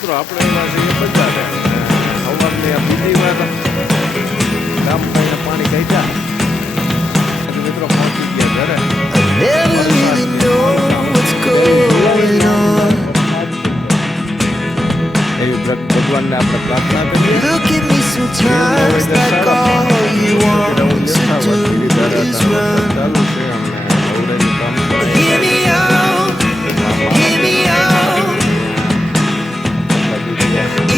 મિત્રો આપણે એવા છીએ બધા સવારની આ બીજી વાર ગામ ભાઈને પાણી કાઢ્યા મિત્રો પહોંચી ગયા ઘરે. Never really know what's going on. એવી ભગવાનને આપણે પ્રાર્થના કરીએ. Look at me sometimes like all you want to do is run. ચાલુ છે અમને નવરેનું કામ કરે. Hear me out, hear me out.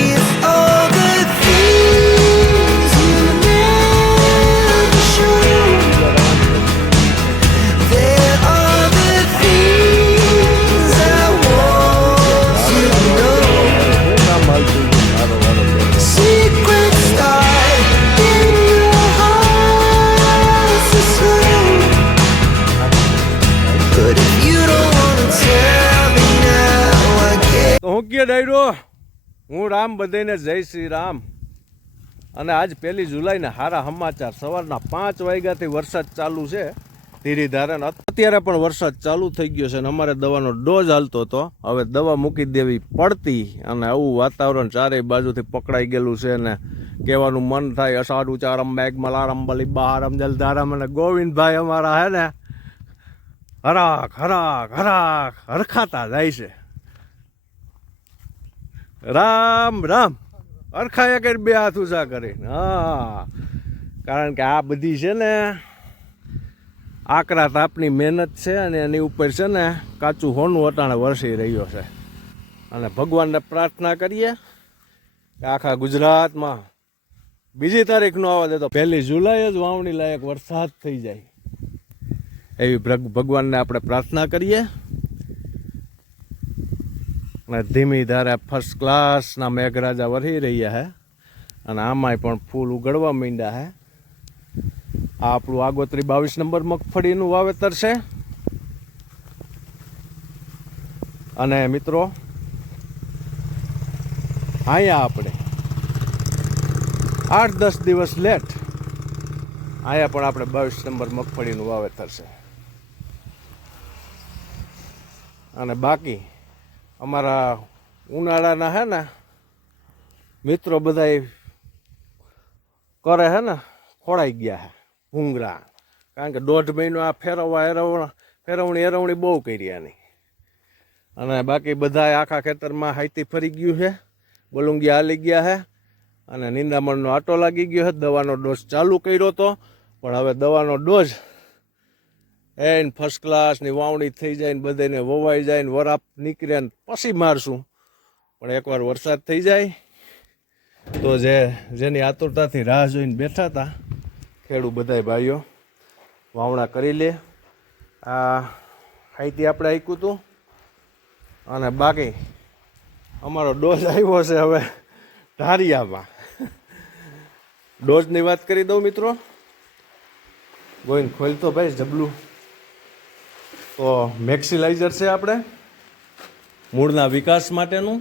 If all the things you never show, there are the things I want to know. હું કામ હાલતું હતું મારો વારો બેઠો. Secrets die in your heart so slow. But if you don't wanna tell me now, I get. તો હું કે ડાયરો હું રામ બધાને જય શ્રી રામ. અને આજ 1 જુલાઈના સારા સમાચાર. સવારના 5 વાગ્યાથી વરસાદ ચાલુ છે ધીરે ધારે. અત્યારે પણ વરસાદ ચાલુ થઈ ગયો છે અને અમારે દવાનો ડોઝ હાલતો હતો. હવે દવા મૂકી દેવી પડતી અને આવું વાતાવરણ ચારેય બાજુથી પકડાઈ ગયેલું છે ને કહેવાનું મન થાય અષાઢ ઉચારમ મેઘ મલારમ બલી બહારમ જલધારમ. અને ગોવિંદભાઈ અમારા હે ને હરાક હરાક હરાક હરખાતા જાય છે. રામ રામ અરખાયા કરી બે હાથ ઊંચા કરીને. હા, કારણ કે આ બધી છે ને આકરા તાપની મહેનત છે અને એની ઉપર છે ને કાચું હોનું અટાણે વરસી રહ્યો છે. અને ભગવાનને પ્રાર્થના કરીએ કે આખા ગુજરાતમાં 2 તારીખ નો આવવા દે તો 1 જુલાઈ જ વાવણી લાયક વરસાદ થઈ જાય એવી ભગવાનને આપણે પ્રાર્થના કરીએ. અને ધીમી ધારે ફર્સ્ટ ક્લાસના મેઘરાજા વરસી રહ્યા છે અને આમાંય પણ ફૂલ ઉગડવા માંડ્યા છે. આ આપણું આગોતરી 22 નંબર મગફળીનું વાવેતર છે. અને મિત્રો અહીંયા આપણે 8-10 દિવસ લેટ અહીંયા પણ આપણે 22 નંબર મગફળીનું વાવેતર છે. અને બાકી અમારા ઉનાળાના હે ને મિત્રો બધા કરે હે ને ખોળાઈ ગયા હે ભૂંગરા. કારણ કે 1.5 મહિનો આ ફેરવણી બહુ કરી આની. અને બાકી બધા આખા ખેતરમાં હાઈથી ફરી ગયું છે. બોલુંગી હાલી ગયા છે અને નિંદામણનો આટો લાગી ગયો છે. દવાનો ડોઝ ચાલુ કર્યો હતો પણ હવે દવાનો ડોઝ એને ફર્સ્ટ ક્લાસની વાવણી થઈ જાય ને બધાને વવાઈ જાય ને વરાપ નીકળે ને પછી મારશું. પણ એકવાર વરસાદ થઈ જાય તો જેની આતુરતાથી રાહ જોઈને બેઠા હતા ખેડૂત બધાય ભાઈઓ વાવણા કરી લે. આ હાઈથી આપણે આંક્યું હતું. અને બાકી અમારો ડોઝ આવ્યો છે હવે ઢારિયામાં. ડોઝની વાત કરી દઉં મિત્રો. ગોઈને ખોલતો ભાઈ જબલું. તો મેક્સિલાઇઝર છે આપણે મૂળના વિકાસ માટેનું.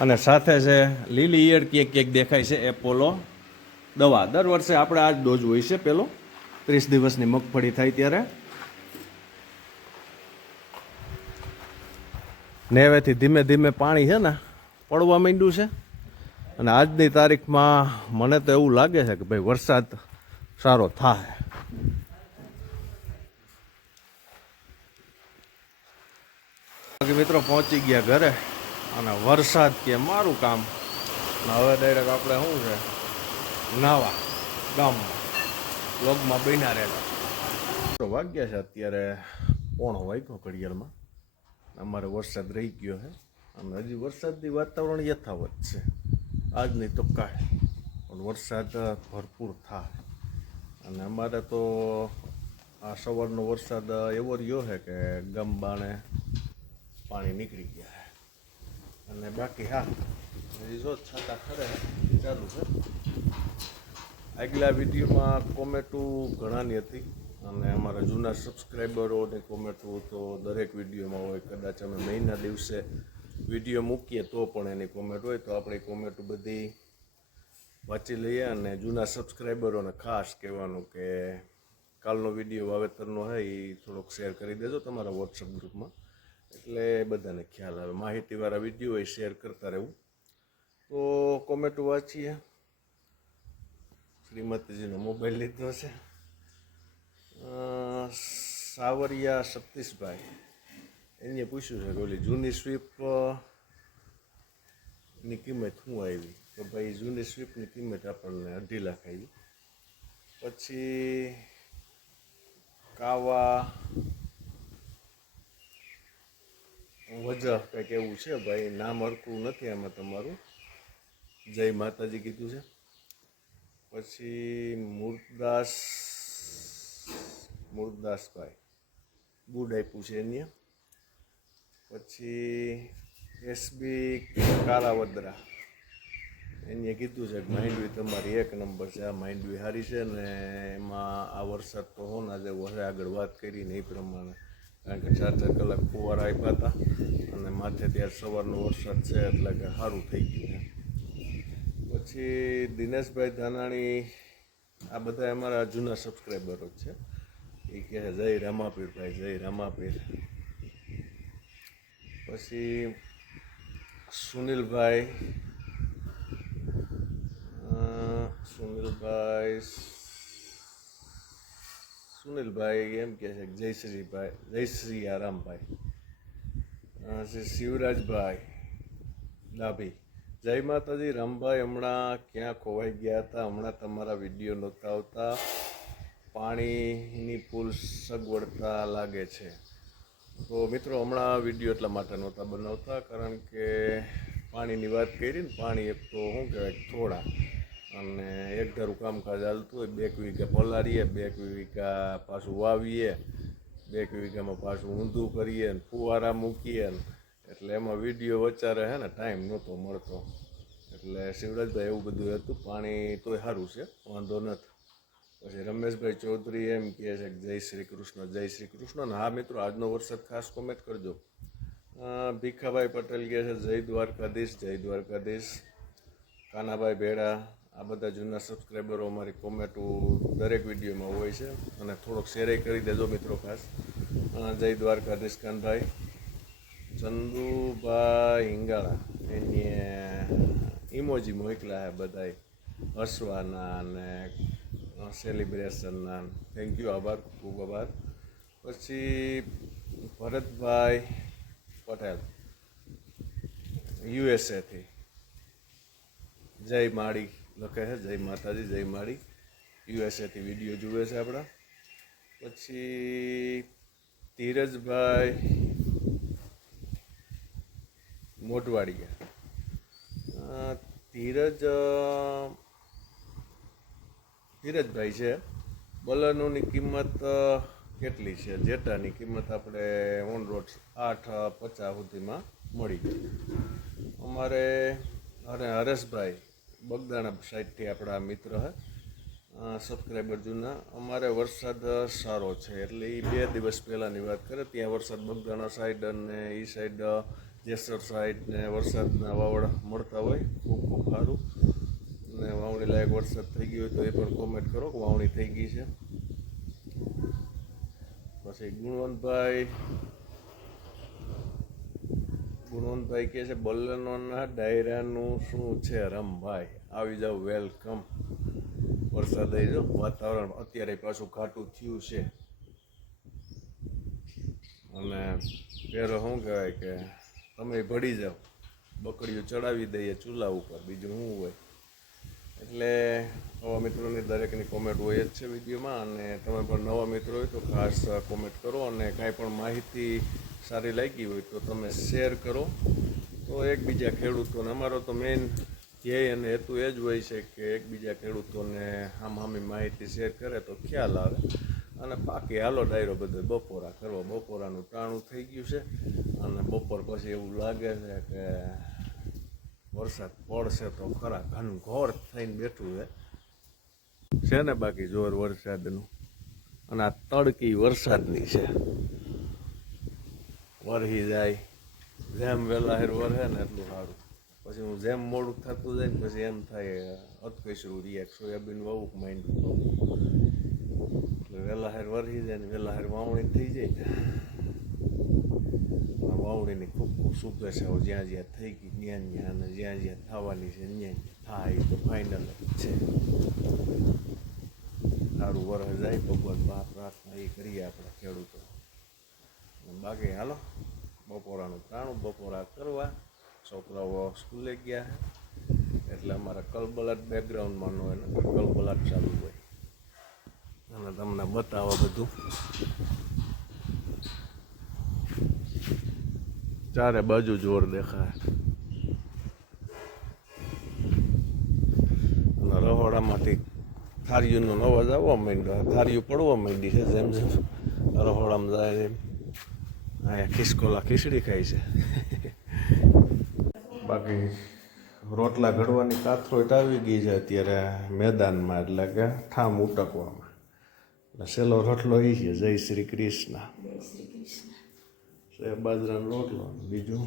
અને સાથે છે લીલી ઈયળ ક્યાંક દેખાય છે એપોલો દવા. દર વર્ષે આપણે આ જ ડોઝ હોય છે. પેલો 30 દિવસની મગફળી થાય ત્યારે. ને હવેથી ધીમે ધીમે પાણી છે ને પડવા માંડ્યું છે. અને આજની તારીખમાં મને તો એવું લાગે છે કે ભાઈ વરસાદ સારો થાય. મિત્રો પહોંચી ગયા ઘરે અને વરસાદ કે મારું કામ. હવે ડાયરેક્ટ આપણે શું છે નાવા ગામમાં લોગમાં બન્યા રહેલા. વાગ્યા છે અત્યારે 1:15 વાગ્યો ઘડિયાળમાં. અમારે વરસાદ રહી ગયો છે અને હજી વરસાદની વાતાવરણ યથાવત છે. આજ નહીં તો કાલ પણ વરસાદ ભરપૂર થાય. અને અમારે તો આ સવારનો વરસાદ એવો રહ્યો છે કે ગામ બાણે પાણી નીકળી ગયા. અને બાકી હા હજી જો છાતા ખરે ચાલુ છે. આગલા વિડીયોમાં કોમેન્ટો ઘણાની હતી અને અમારા જૂના સબસ્ક્રાઈબરોની કોમેન્ટો તો દરેક વિડીયોમાં હોય. કદાચ અમે મહિના દિવસે વિડીયો મૂકીએ તો પણ એની કોમેન્ટ હોય. તો આપણે કોમેન્ટો બધી વાંચી લઈએ. અને જૂના સબસ્ક્રાઈબરોને ખાસ કહેવાનું કે કાલનો વિડીયો વાવેતરનો હોય એ થોડોક શેર કરી દેજો તમારા વોટ્સઅપ ગ્રુપમાં. એટલે બધાને ખ્યાલ આવે. માહિતીવાળા વિડીયો હોય શેર કરતા રહેવું. તો કોમેન્ટ વાંચીએ. શ્રીમતીજીનો મોબાઈલ લીધો છે. સાવરિયા સતીશભાઈ એને પૂછ્યું છે કે ઓલી જૂની સ્વીપ ની કિંમત શું આવી? તો ભાઈ જૂની સ્વીપની કિંમત આપણને 2.5 લાખ આવી. પછી કાવા વજહ કંઈક એવું છે ભાઈ, નામ હરકું નથી આમાં તમારું. જય માતાજી કીધું છે. પછી મુરદાસભાઈ ગુડ આપ્યું છે એને. પછી એસબી કાલાવદરા એને કીધું છે કે માંડવી તમારી 1 નંબર છે. આ માંડવી સારી છે ને એમાં આ વરસાદ તો હોના જેવો છે. આગળ વાત કરીને એ પ્રમાણે, કારણ કે 4 કલાક ફુવારા આપ્યા હતા અને માથે ત્યારે સવારનો વરસાદ છે એટલે કે સારું થઈ ગયું છે. પછી દિનેશભાઈ ધાનાણી, આ બધા અમારા જૂના સબસ્ક્રાઈબરો જ છે. એ કહે છે જય રામાપીર ભાઈ, જય રામાપીર. પછી સુનિલભાઈ એમ કહે છે જય શ્રી આરામભાઈ. શિવરાજભાઈ ડાભી, જય માતાજી રામભાઈ. હમણાં ક્યાં ખોવાઈ ગયા હતા? હમણાં તમારા વિડીયો નહોતા આવતા. પાણીની ફૂલ સગવડતા લાગે છે. તો મિત્રો હમણાં વિડીયો એટલા માટે નહોતા બનાવતા કારણ કે પાણીની વાત કરી ને, પાણી એક તો શું કહેવાય થોડા, અને એક ધારું કામકાજ હાલતું હોય. 2 વીઘા પલારીએ, 2 વીઘા પાછું વાવીએ, 2 વીઘામાં પાછું ઊંધું કરીએ ને ફુવારા મૂકીએ ને, એટલે એમાં વિડીયો વચારે હે ને ટાઈમ નહોતો મળતો. એટલે શિવરાજભાઈ એવું બધું હતું. પાણી તોય સારું છે, વાંધો નથી. પછી રમેશભાઈ ચૌધરી એમ કહે છે કે જય શ્રી કૃષ્ણ, જય શ્રી કૃષ્ણ. ને હા મિત્રો, આજનો વરસાદ ખાસ કોમેન્ટ કરજો. ભીખાભાઈ પટેલ કહે છે જય દ્વારકાધીશ, જય દ્વારકાધીશ. કાનાભાઈ ભેડા, આ બધા જૂના સબસ્ક્રાઈબરો અમારી કોમેન્ટો દરેક વિડીયોમાં હોય છે અને થોડોક શેર કરી દેજો મિત્રો ખાસ. જય દ્વારકાધીશ કાનભાઈ. ચંદુભાઈ હિંગાળા એને ઇમોજી મોકલા હે બધાય હસવાના અને સેલિબ્રેશનના. થેન્ક યુ, આભાર, ખૂબ આભાર. પછી ભરતભાઈ પટેલ યુએસએથી જય માળી લખે છે, જય માતાજી, જય માળી. યુએસએથી વિડીયો જુએ છે આપણા. પછી ધીરજભાઈ મોઢવાડિયા, ધીરજભાઈ છે. બલનોની કિંમત કેટલી છે? જેટાની કિંમત આપણે ઓન રોડ 8.50 સુધીમાં મળી ગઈ અમારે. અને હરેશભાઈ બગદાણા સાઈડથી આપણા મિત્ર હે, સબસ્ક્રાઈબર જૂના. અમારે વરસાદ સારો છે, એટલે એ 2 દિવસ પહેલાંની વાત કરે. ત્યાં વરસાદ બગદાણા સાઈડ અને એ સાઈડ જેસર સાઈડ ને વરસાદના વાવડા મળતા હોય. ખૂબ ખૂબ સારું. ને વાવણી લાયક વરસાદ થઈ ગયો હોય તો એ પણ કોમેન્ટ કરો કે વાવણી થઈ ગઈ છે. પછી ગુણવંતભાઈ કહે છે બલ્લનોના ડાયરાનું શું છે રમભાઈ? આવી જાવ, વેલકમ. વરસાદ આવી જાવ, વાતાવરણ અત્યારે પાછું ઘાટું થયું છે. અને પેલો શું કહેવાય કે તમે ભળી જાઓ, બકડીઓ ચડાવી દઈએ ચૂલા ઉપર, બીજું શું હોય. એટલે નવા મિત્રોની દરેકની કોમેન્ટ હોય જ છે વિડીયોમાં. અને તમે પણ નવા મિત્રો હોય તો ખાસ કોમેન્ટ કરો. અને કાંઈ પણ માહિતી સારી લાગી હોય તો તમે શેર કરો. તો એકબીજા ખેડૂતોને, અમારો તો મેઇન ધ્યેય અને હેતુ એ જ હોય છે કે એકબીજા ખેડૂતોને આમી માહિતી શેર કરે તો ખ્યાલ આવે. અને બાકી હાલો ડાયરો બધો બપોરા કરવા. બપોરાનું ટાણું થઈ ગયું છે અને બપોર પછી એવું લાગે છે કે વરસાદ પડશે તો ખરા. ઘનઘોર થઈને બેઠું છે ને બાકી જોર વરસાદનું. અને આ તડકી વરસાદની છે, વરહી જાય. જેમ વહેલા હેર વરહે ને એટલું સારું. પછી હું જેમ મોડું થતું જાય ને પછી એમ થાય અતકૈસરું રિએક્ટ સોયાબીન વાવું માંડ્યું વાવું. એટલે વહેલા હેર વરહી જાય ને વહેલા હેર વાવણી થઈ જાય. વાવણીની ખૂબ ખૂબ શુભેચ્છાઓ જ્યાં જ્યાં થઈ ગઈ ત્યાં જ્યાં અને જ્યાં જ્યાં થવાની છે ત્યાં થાય તો ફાઇનલ જ છે. સારું વરસ જાય ભગવાન બહાર પ્રાર્થના એ કરીએ આપણે ખેડૂતો. બાકી હાલો બપોરાનું ત્રાણું બપોરા કરવા. છોકરાઓ સ્કૂલે ગયા એટલે અમારા કલબલાટ બેકગ્રાઉન્ડમાં ન હોય ને કલબલાટ ચાલુ હોય અને તમને બતાવો બધું. ચારે બાજુ જોર દેખાય અને રહોડામાંથી થારીઓનો અવાજ આવવા માંડ્યો. થારીઓ પડવા માંડી છે જેમ જેમ રહોડામાં જાય એમ. અહીંયા ખિસકોલા ખીચડી ખાય છે. બાકી રોટલા ઘડવાની કાથરોટ આવી ગઈ છે અત્યારે મેદાનમાં, એટલે કે ઠામ ઉટકવામાં. એટલે છેલ્લો રોટલો એ છે જય શ્રી કૃષ્ણ. બાજરાનો રોટલો, બીજું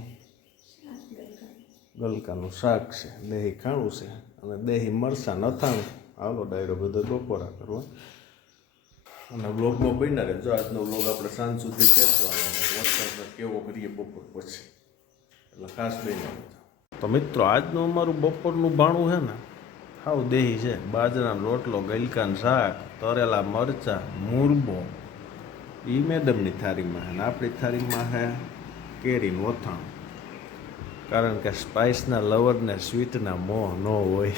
ગલકાનું શાક છે, દેહી ખાણું છે અને દેહી મરચાં નથાણું. આવલો ડાયરો બધો બપોરા કરવા અને બ્લોગમાં બન્યા રહે. જો આજનો બ્લોગ આપણે સાંજ સુધી ખેંચવાનો, વરસાદ કેવો કરીએ બપોર પછી, એટલે ખાસ બન્યા. તો મિત્રો આજનું અમારું બપોરનું ભાણું છે ને હાવ દેહી છે. બાજરાનો રોટલો, ગલકાનું શાક, તરેલા મરચાં, મુરબો એ મેડમની થાળીમાં છે ને આપણી થાળીમાં છે કેરીનું વથાણ. કારણ કે સ્પાઇસના લવરને સ્વીટના મોહ ન હોય.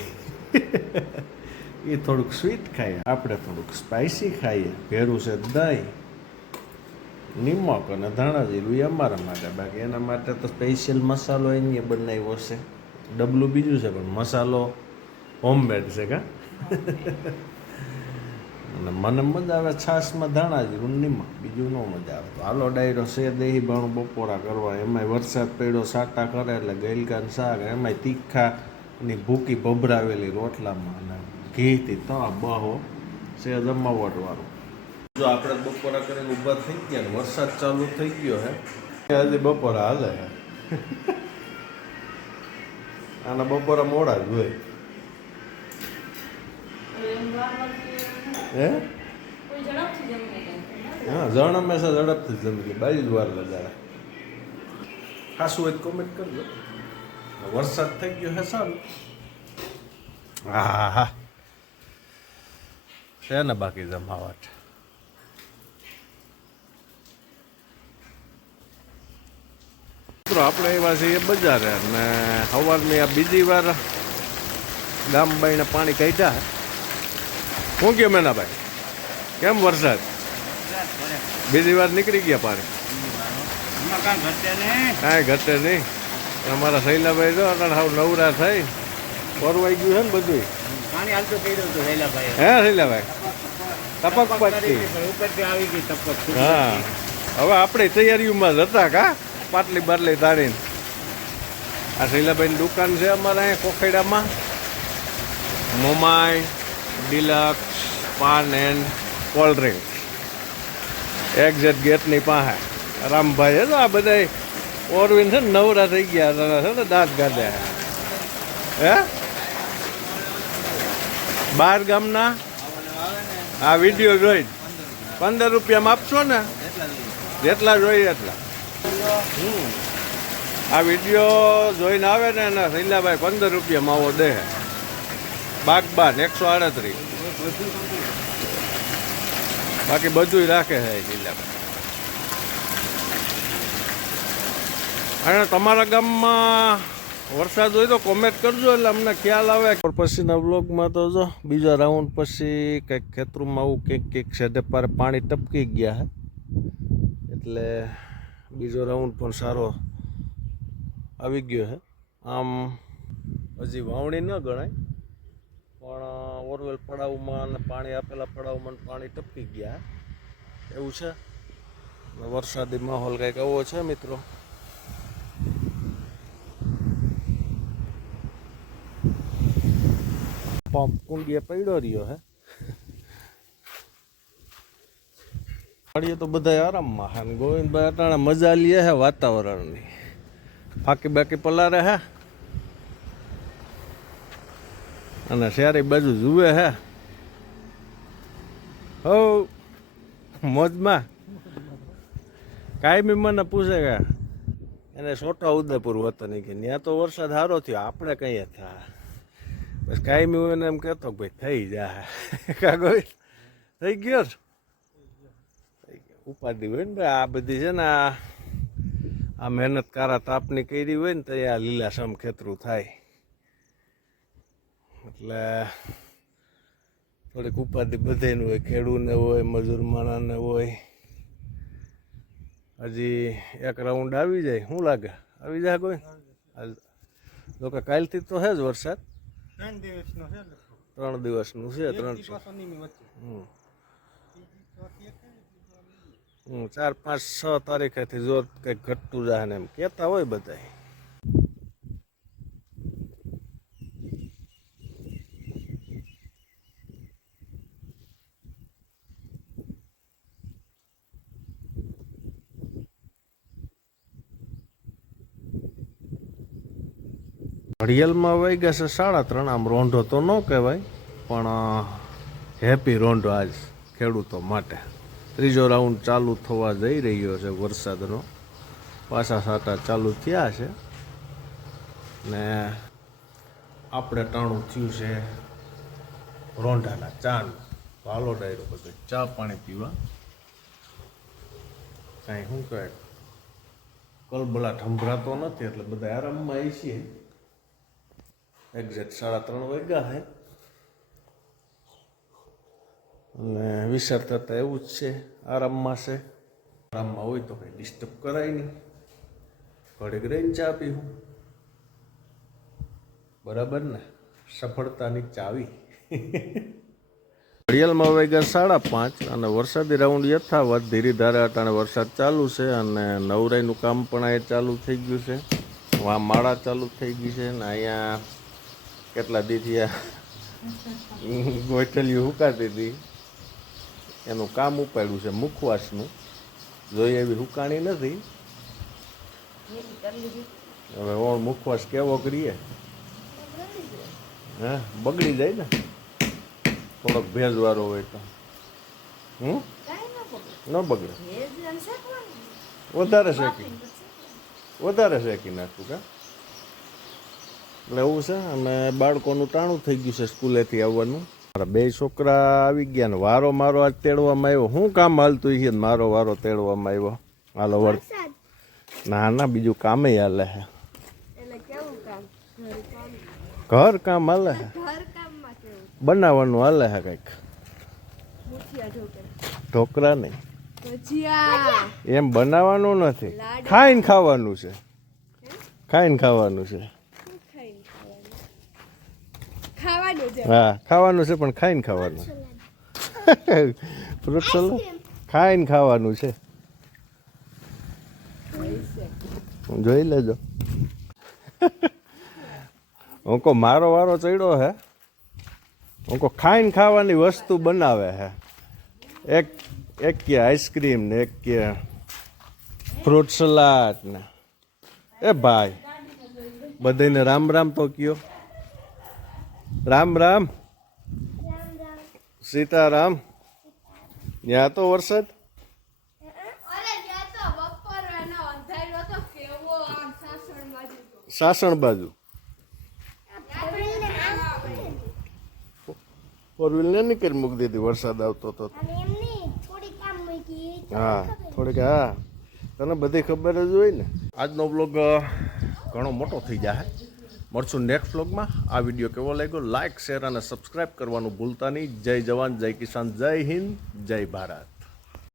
એ થોડુંક સ્વીટ ખાઈએ, આપણે થોડુંક સ્પાઇસી ખાઈએ. ભેરું છે દહીં, નિમક અને ધાણા જીરું એ અમારા માટે. બાકી એના માટે તો સ્પેશિયલ મસાલો એને બનાવ્યો છે. ડબલું બીજું છે પણ મસાલો હોમમેડ છે કા. અને મને મજા આવે છાશમાં ધાણા જીરું નિમક, બીજું ન મજા આવે. તો હાલો ડાયરો છે દેહી ભાણું બપોરા કરવા. એમાંય વરસાદ પડ્યો સાટા કરે એટલે ગલકાનું શાક, એમાંય તીખાની ભૂકી ભભરાવેલી રોટલામાં અને ઘીથી તવા બહો છે જમાવટવાળું. જો આપણે બપોરા કરીને ઊભા થઈ ગયા ને વરસાદ ચાલુ થઈ ગયો હે હજી બપોરા હાલે હે. આના બપોરા મોડા જ હોય. હે હા જણ હંમેશા ઝડપથી જમી લે. બાજુ જ વાર લગાડે. ખાસું હોય કોમેન્ટ કરજો. વરસાદ થઈ ગયો હે સારું. હા હા છે ને બાકી જમાવટ. મિત્રો આપણે એવા છીએ બજારે ને સવારની આ બીજી વાર ગામ બાઈને પાણી કાઢ્યા. શું કહ્યું મેનાભાઈ, કેમ વરસાદ? બીજી વાર નીકળી ગયા પાણી, કાંઈ ઘટે નહીં. અમારા શૈલાભાઈ જો અટાણે હાવ નવરા થઈ પરવાઈ ગયું છે ને બધું. હે શૈલાભાઈ ટપક પાટી હા. હવે આપણે તૈયારીઓમાં જ હતા કા પાટલી બાટલી તાળીને. આ શૈલાભાઈની દુકાન છે અમારે અહીંયા કોખેડામાં. Momai deluxe paan and cold drink exact ગેટની પાસે. રામભાઈ છે આ બધા ઓરવીન છે ને નવરા થઈ ગયા છે ને દાંત કાઢ્યા. હે બાર ગામના આ વિડીયો જોઈ 15 રૂપિયામાં આપશો ને જેટલા જોઈએ એટલા. આ વિડીયો જોઈને આવે ને એના શૈલાભાઈ 15 રૂપિયામાં આવો દે. બાગબાન 138. બાકી બધું રાખે છે શૈલાભાઈ. અને તમારા ગામમાં વરસાદ હોય તો કોમેન્ટ કરજો એટલે અમને ખ્યાલ આવે. પછીના વ્લોગમાં તો જો બીજા રાઉન્ડ પછી કંઈક ખેતરમાં આવું કંઈક છેડે પારે પાણી ટપકી ગયા હે એટલે બીજો રાઉન્ડ પણ સારો આવી ગયો છે. આમ હજી વાવણી ન ગણાય પણ ઓરવેલ પડાવમાં અને પાણી આપેલા પડાવમાં પાણી ટપકી ગયા એવું છે. વરસાદી માહોલ કંઈક એવો છે મિત્રો. પંપ કુંડીએ પડ્યો રહ્યો હે. મળીએ તો બધા આરામમાં હે. ગોવિંદભાઈ અટાણે મજા લે હે વાતાવરણની. ફાકી બાકી પલારે હે અને શહેરી બાજુ જુએ હે. હો મોજમાં કાયમી મને પૂછે કે એને છોટા ઉદેપુર વતન કે ત્યાં તો વરસાદ સારો થયો, આપણે કઈ થા બસ કાયમી હું એને એમ કહેતો કે ભાઈ થઈ જાય કાગો થઈ ગયો જ. ઉપાધિ હોય ને ભાઈ આ બધી છે ને આ મહેનત કારા તાપની કરી હોય ને તો આ લીલાસમ ખેતરું થાય એટલે થોડીક ઉપાધિ બધાયનું હોય, ખેડૂને હોય, મજૂર માણાને હોય. હજી એક રાઉન્ડ આવી જાય, શું લાગે આવી જાય કોઈ? જો કે કાલથી તો છે જ વરસાદ, 3 દિવસનું છે, 4, 5, 6 તારીખેથી જો કંઈક ઘટતું જાય ને એમ કહેતા હોય બધા. ઘડિયાળમાં વાગ્યા છે 3:30. આમ રોંઢો તો ન કહેવાય પણ હેપી રોંઢો આજ ખેડૂતો માટે. ત્રીજો રાઉન્ડ ચાલુ થવા જઈ રહ્યો છે વરસાદનો, પાછા સાટા ચાલુ થયા છે ને આપણે ટાણું થયું છે રોંઢાના ચાનું. હાલો ડાયરો બધો ચા પાણી પીવા. કાંઈ શું કહે કલબલાટ સંભળાતો નથી એટલે બધા આરામમાં આવી છીએ. એક્ઝેક્ટ 3:30 વાગ્યા છે અને વિચારતા હતા એવું જ છે, આરામમાં છે. આરામમાં હોય તો કંઈ ડિસ્ટર્બ કરાય નહીં, ઘડીક રહીને ચા પીવું, બરાબર ને? સફળતાની ચાવી. ઘડિયાળમાં વાગ્યા 5:30 અને વરસાદી રાઉન્ડ યથાવત. ધીરે ધારે અટાણે વરસાદ ચાલુ છે અને નવરાઈનું કામ પણ અહીંયા ચાલુ થઈ ગયું છે. આ માળા ચાલુ થઈ ગઈ છે ને અહીંયા કેટલા દીથી આ ગોઠલિયું હુકાતી હતી એનું કામ ઉપાડ્યું છે મુખવાસનું. જોઈએ એવી હુકાણી નથી. હવે ઓણ મુખવાસ કેવો કરીએ? હા, બગડી જાય ને થોડોક ભેજવાળો હોય તો. ન બગડે, વધારે શેકી નાખું કા. એટલે એવું છે. અને બાળકોનું ટાણું થઈ ગયું છે સ્કૂલેથી આવવાનું. મારા 2 છોકરા આવી ગયા ને વારો મારો આજ તેડવામાં આવ્યો. શું કામ હાલતું છે મારો વારો તેડવામાં આવ્યો? હાલો વળ. ના ના, બીજું કામે હાલે છે. ઘર કામ હાલે છે, બનાવવાનું હાલે છે કંઈક. ઢોકળા નહીં, એમ બનાવવાનું નથી, ખાઈને ખાવાનું છે. ખાઈને ખાવાનું છે. હા, ખાવાનું છે પણ ખાઈને ખાવાનું. ફ્રૂટ સલાડ ખાઈને ખાવાનું છે. જોઈ લેજો. હું કહું મારો વારો ચડ્યો હે. હું કહું ખાઈને ખાવાની વસ્તુ બનાવે હે. એક કે આઈસ્ક્રીમ ને એક કે ફ્રૂટ સલાડ ને. એ ભાઈ બધાને રામ રામ તો કયો. રામ રામ, સીતારામ. ત્યાં તો વરસાદ સાસણ બાજુ. ફોર વ્હીલ ને નીકળી મૂકી દીધી વરસાદ આવતો તો. હા થોડીક. હા, તને બધી ખબર જ હોય ને. આજનો બ્લોગ ઘણો મોટો થઈ જાય. મળશું નેક્સ્ટ વ્લોગમાં. આ વિડીયો કેવો લાગ્યો લાઇક, શેર અને સબસ્ક્રાઈબ કરવાનું ભૂલતા નહીં. જય જવાન, જય કિસાન, જય હિન્દ, જય ભારત.